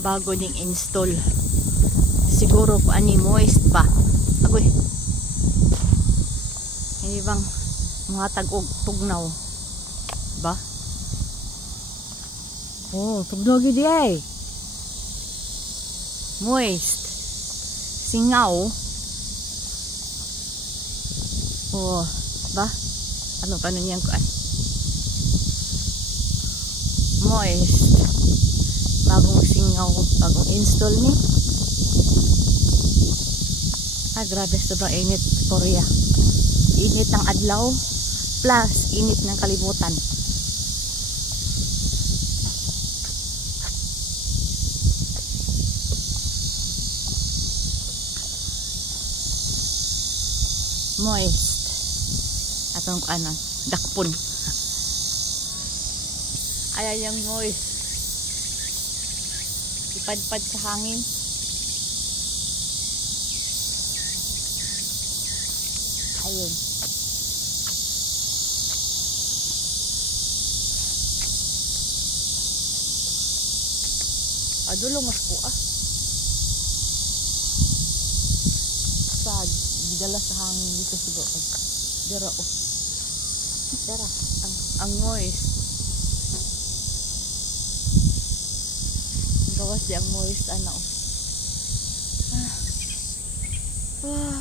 bago ning install. Siguro pa ani moist pa. Agoy. Hindi bang mga tag-og tugnaw ba? Oh, tugnaw gid ay. Moist. Singaw. Oh, ba? Ano pa nun yan kuan? Moist. Bagong singaw, bagong install ni. Ah, grabe, sobrang init, Korea. Init ng adlaw plus init ng kalibutan. Moist. Atong anon, dakpon. Ayan yung moist. Ipadpad sa hangin. Ayun. Adulong mas po Sad, didala sa hangin dito siguro. Dira o. Dira, ang moist. Gawas di ang moist ana o. Wow.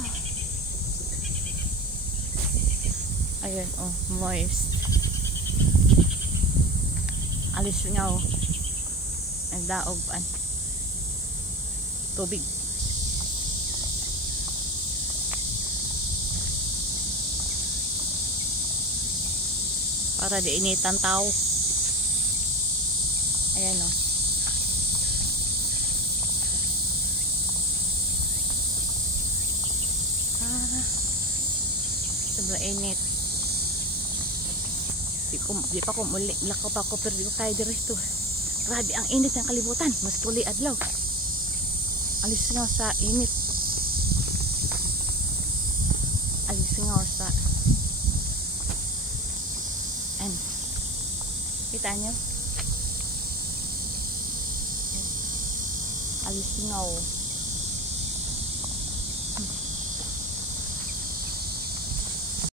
Ayan oh, moist. Alis nga oh. Nagdaog pan. Tubig. Para di initan tao. Ayan oh. Sobrang init. Di pa ko muli. Lakaw pa ko pero di ko kaya dito. Grabe ang init ng kalibutan. Mas tuli adlaw. Alis nga sa init. Alis nga sa kita nyo? Alis nga